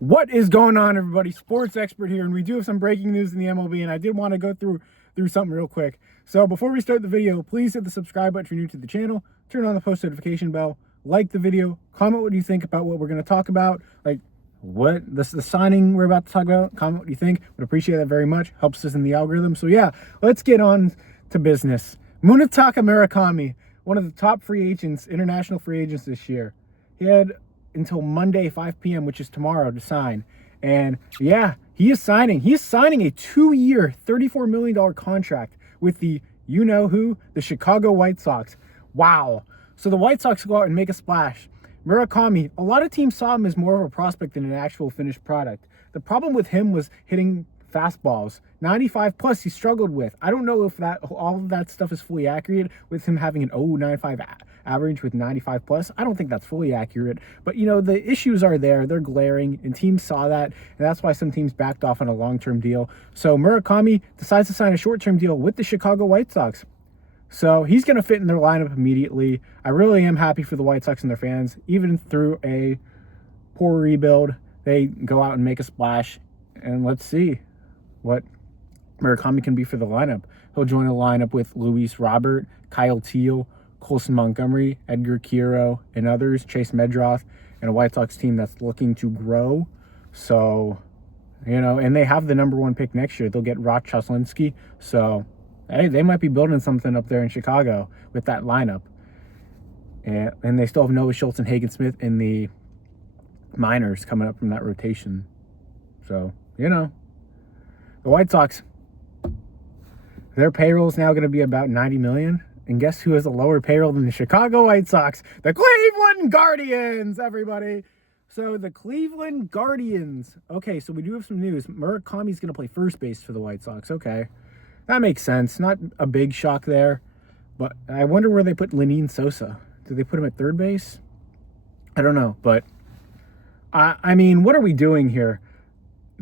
What is going on, everybody? Sports expert here, and we do have some breaking news in the MLB, and I did want to go through something real quick. So before we start the video, please hit the subscribe button if you're new to the channel, turn on the post notification bell, like the video, comment what you think about what we're going to talk about, like what the signing we're about to talk about. Comment what you think. Would appreciate that very much. Helps us in the algorithm. So yeah, let's get on to business. Munetaka Murakami, one of the top free agents, international free agents this year. He had until Monday 5 p.m., which is tomorrow, to sign. And yeah, he is signing. He is signing a 2-year, $34 million contract with the the Chicago White Sox. Wow. So the White Sox go out and make a splash. Murakami, a lot of teams saw him as more of a prospect than an actual finished product. The problem with him was hitting fastballs. 95 plus he struggled with. I don't know if all of that stuff is fully accurate with him having an 0.95 average with 95 plus. I don't think that's fully accurate, but the issues are there. They're glaring, and teams saw that, and that's why some teams backed off on a long-term deal. So Murakami decides to sign a short-term deal with the Chicago White Sox. So he's going to fit in their lineup immediately. I really am happy for the White Sox and their fans. Even through a poor rebuild, they go out and make a splash, and let's see what Murakami can be for the lineup. He'll join a lineup with Luis Robert, Kyle Teal, Colson Montgomery, Edgar Quiro, and others, Chase Medroth, and a White Sox team that's looking to grow. So, and they have the #1 pick next year. They'll get Roch Choslinski. So, hey, they might be building something up there in Chicago with that lineup. And they still have Noah Schultz and Hagen Smith in the minors coming up from that rotation. So, the White Sox, their payroll is now going to be about $90 million. And guess who has a lower payroll than the Chicago White Sox? The Cleveland Guardians, everybody. So the Cleveland Guardians. Okay, so we do have some news. Murakami's going to play first base for the White Sox. Okay, that makes sense. Not a big shock there. But I wonder where they put Lenyn Sosa. Did they put him at third base? I don't know. But, I mean, what are we doing here?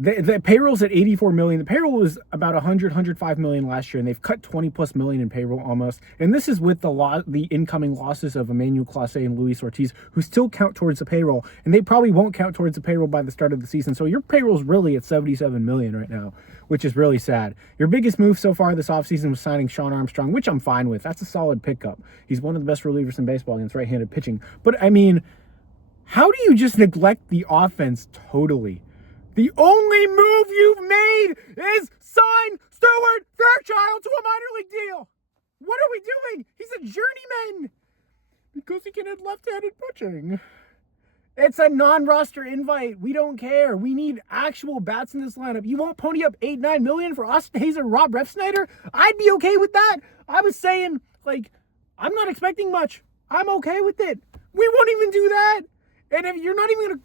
The payroll's at $84 million. The payroll was about $105 million last year, and they've cut $20+ million in payroll almost. And this is with the incoming losses of Emmanuel Clase and Luis Ortiz, who still count towards the payroll, and they probably won't count towards the payroll by the start of the season. So your payroll's really at $77 million right now, which is really sad. Your biggest move so far this offseason was signing Sean Armstrong, which I'm fine with. That's a solid pickup. He's one of the best relievers in baseball against right-handed pitching. But, I mean, how do you just neglect the offense totally? The only move you've made is sign Stuart Fairchild to a minor league deal. What are we doing? He's a journeyman. Because he can hit left-handed pitching. It's a non-roster invite. We don't care. We need actual bats in this lineup. You won't pony up $8-9 million for Austin Hayes and Rob Refsnyder? I'd be okay with that. I was saying, I'm not expecting much. I'm okay with it. We won't even do that. And if you're not even going to...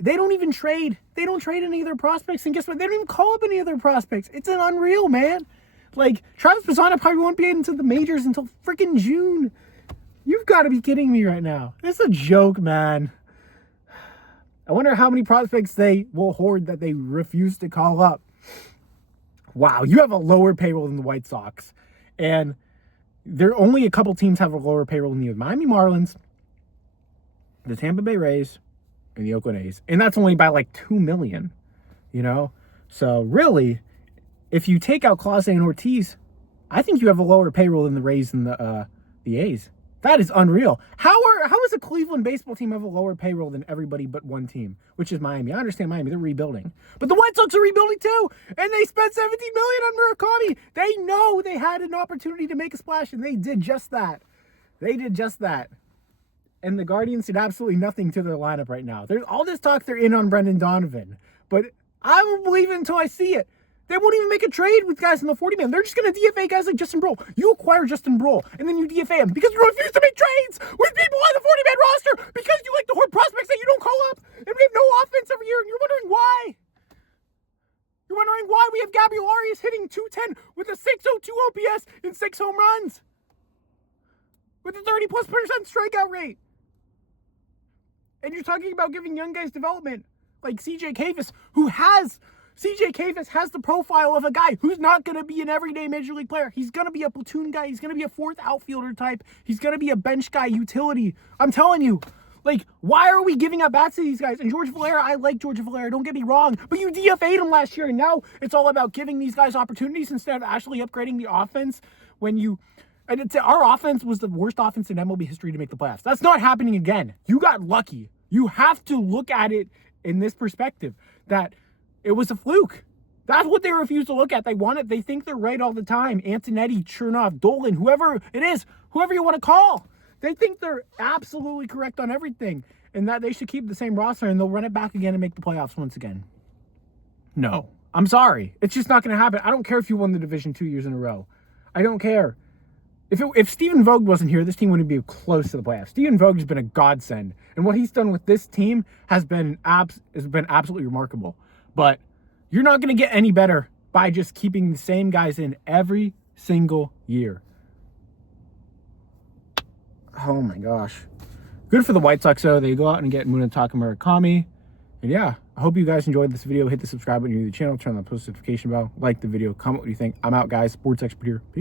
They don't even trade. They don't trade any of their prospects. And guess what? They don't even call up any of their prospects. It's an unreal, man. Travis Bassano probably won't be into the majors until freaking June. You've got to be kidding me right now. It's a joke, man. I wonder how many prospects they will hoard that they refuse to call up. Wow, you have a lower payroll than the White Sox. And there are only a couple teams have a lower payroll than the Miami Marlins, the Tampa Bay Rays, and the Oakland A's. And that's only by $2 million, So really, if you take out Clase and Ortiz, I think you have a lower payroll than the Rays and the A's. That is unreal. How is a Cleveland baseball team have a lower payroll than everybody but one team, which is Miami? I understand Miami, they're rebuilding. But the White Sox are rebuilding too, and they spent $17 million on Murakami. They know they had an opportunity to make a splash, and they did just that. And the Guardians did absolutely nothing to their lineup right now. There's all this talk they're in on Brendan Donovan, but I won't believe it until I see it. They won't even make a trade with guys in the 40-man. They're just going to DFA guys like Justin Brohl. You acquire Justin Brohl, and then you DFA him because you refuse to make trades with people on the 40-man roster because you like to hoard prospects that you don't call up, and we have no offense every year, and you're wondering why. You're wondering why we have Gabriel Arias hitting .210 with a .602 OPS and 6 home runs with a 30+% strikeout rate. And you're talking about giving young guys development like CJ Kavas, CJ Kavas has the profile of a guy who's not going to be an everyday major league player. He's going to be a platoon guy. He's going to be a fourth outfielder type. He's going to be a bench guy, utility. I'm telling you, Like, why are we giving up bats to these guys? And George Valera, I like George Valera, don't get me wrong, but you DFA'd him last year, and now it's all about giving these guys opportunities instead of actually upgrading the offense. Our offense was the worst offense in MLB history to make the playoffs. That's not happening again. You got lucky. You have to look at it in this perspective, that it was a fluke. That's what they refuse to look at. They think they're right all the time. Antonetti, Chernoff, Dolan, whoever it is, whoever you want to call. They think they're absolutely correct on everything and that they should keep the same roster and they'll run it back again and make the playoffs once again. No, I'm sorry. It's just not going to happen. I don't care if you won the division 2 years in a row. I don't care. If Stephen Vogt wasn't here, this team wouldn't be close to the playoffs. Stephen Vogt has been a godsend. And what he's done with this team has been absolutely remarkable. But you're not going to get any better by just keeping the same guys in every single year. Oh my gosh. Good for the White Sox, though. They go out and get Munetaka, Murakami. And yeah, I hope you guys enjoyed this video. Hit the subscribe button to the channel, turn on the post notification bell, like the video, comment what you think. I'm out, guys. Sports Expert here. Peace.